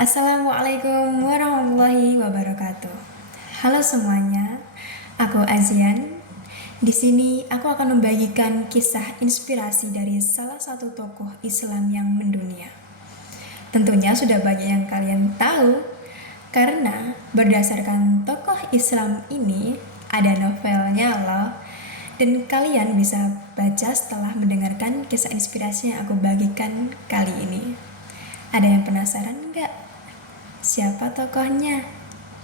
Assalamualaikum warahmatullahi wabarakatuh. Halo semuanya, aku Azian. Di sini aku akan membagikan kisah inspirasi dari salah satu tokoh Islam yang mendunia. Tentunya sudah banyak yang kalian tahu, karena berdasarkan tokoh Islam ini ada novelnya loh. Dan kalian bisa baca setelah mendengarkan kisah inspirasi yang aku bagikan kali ini. Ada yang penasaran nggak? Siapa tokohnya?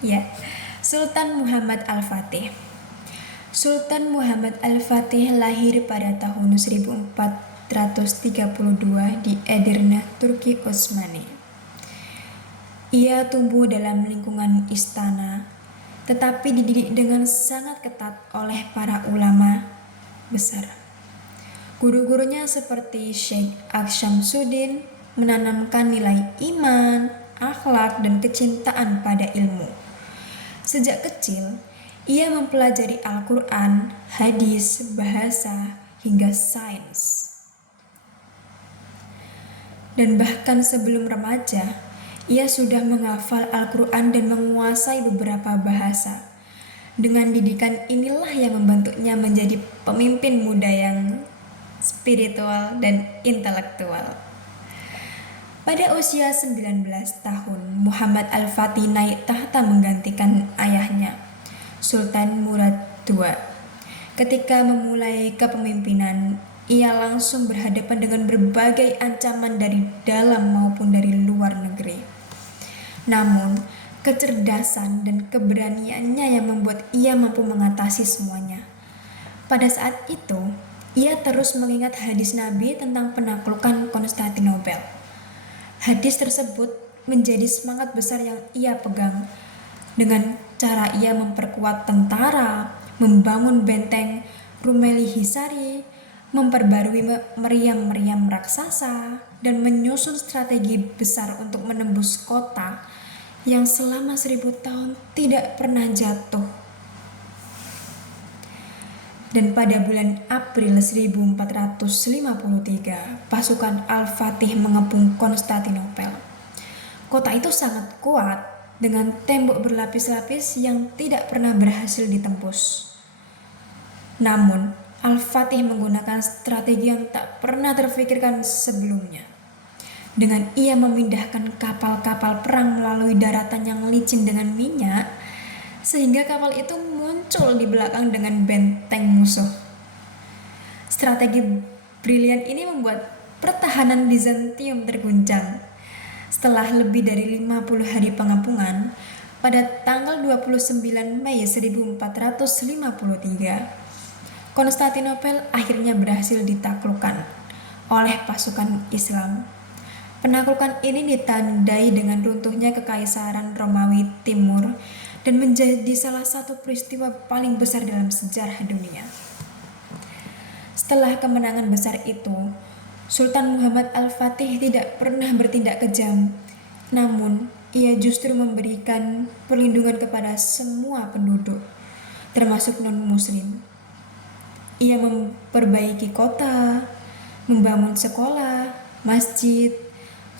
Ya, Sultan Muhammad Al-Fatih. Sultan Muhammad Al-Fatih lahir pada tahun 1432 di Edirne, Turki Utsmani. Ia tumbuh dalam lingkungan istana, tetapi dididik dengan sangat ketat oleh para ulama besar. Guru-gurunya seperti Syekh Aksyamsuddin menanamkan nilai iman, akhlak, dan kecintaan pada ilmu. Sejak kecil, ia mempelajari Al-Quran, hadis, bahasa, hingga sains. Dan bahkan sebelum remaja, ia sudah menghafal Al-Quran dan menguasai beberapa bahasa. Dengan didikan inilah yang membentuknya menjadi pemimpin muda yang spiritual dan intelektual. Pada usia 19 tahun, Muhammad Al-Fatih naik tahta menggantikan ayahnya, Sultan Murad II. Ketika memulai kepemimpinan, ia langsung berhadapan dengan berbagai ancaman dari dalam maupun dari luar negeri. Namun, kecerdasan dan keberaniannya yang membuat ia mampu mengatasi semuanya. Pada saat itu, ia terus mengingat hadis Nabi tentang penaklukan Konstantinopel. Hadis tersebut menjadi semangat besar yang ia pegang. Dengan cara ia memperkuat tentara, membangun benteng Rumeli Hisari, memperbarui meriam-meriam raksasa, dan menyusun strategi besar untuk menembus kota yang selama 1000 tahun tidak pernah jatuh. Dan pada bulan April 1453, pasukan Al-Fatih mengepung Konstantinopel. Kota itu sangat kuat dengan tembok berlapis-lapis yang tidak pernah berhasil ditembus. Namun, Al-Fatih menggunakan strategi yang tak pernah terfikirkan sebelumnya. Dengan ia memindahkan kapal-kapal perang melalui daratan yang licin dengan minyak, sehingga kapal itu muncul di belakang dengan benteng musuh. Strategi brilian ini membuat pertahanan Bizantium terguncang. Setelah lebih dari 50 hari pengepungan, pada tanggal 29 Mei 1453, Konstantinopel akhirnya berhasil ditaklukkan oleh pasukan Islam. Penaklukan ini ditandai dengan runtuhnya Kekaisaran Romawi Timur dan menjadi salah satu peristiwa paling besar dalam sejarah dunia. Setelah kemenangan besar itu, Sultan Muhammad Al-Fatih tidak pernah bertindak kejam, namun ia justru memberikan perlindungan kepada semua penduduk, termasuk non-muslim. Ia memperbaiki kota, membangun sekolah, masjid,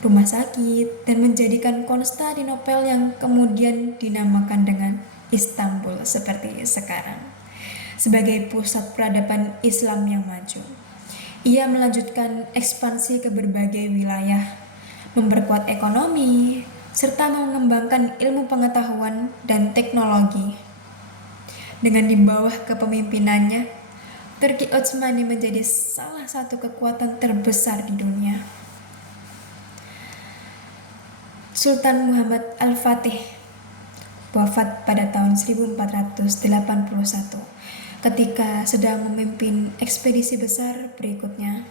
rumah sakit, dan menjadikan Konstantinopel yang kemudian dinamakan dengan Istanbul seperti sekarang sebagai pusat peradaban Islam yang maju. Ia melanjutkan ekspansi ke berbagai wilayah, memperkuat ekonomi, serta mengembangkan ilmu pengetahuan dan teknologi. Dengan di bawah kepemimpinannya, Turki Utsmani menjadi salah satu kekuatan terbesar di dunia. Sultan Muhammad Al-Fatih wafat pada tahun 1481 ketika sedang memimpin ekspedisi besar berikutnya.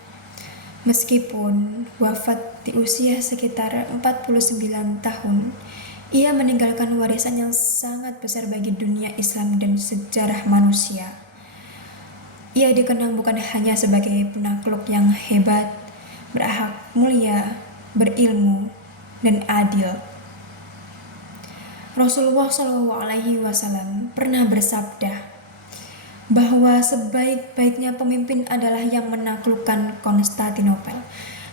Meskipun wafat di usia sekitar 49 tahun, ia meninggalkan warisan yang sangat besar bagi dunia Islam dan sejarah manusia. Ia dikenang bukan hanya sebagai penakluk yang hebat, berakhlak mulia, berilmu, dan adil. Rasulullah SAW pernah bersabda bahwa sebaik-baiknya pemimpin adalah yang menaklukkan Konstantinopel,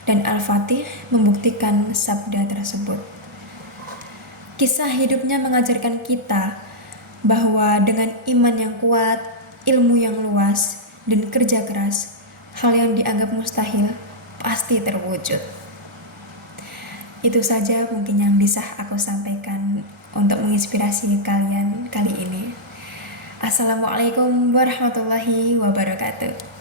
dan Al-Fatih membuktikan sabda tersebut. Kisah hidupnya mengajarkan kita bahwa dengan iman yang kuat, ilmu yang luas, dan kerja keras, hal yang dianggap mustahil pasti terwujud. Itu saja mungkin yang bisa aku sampaikan untuk menginspirasi kalian kali ini. Assalamualaikum warahmatullahi wabarakatuh.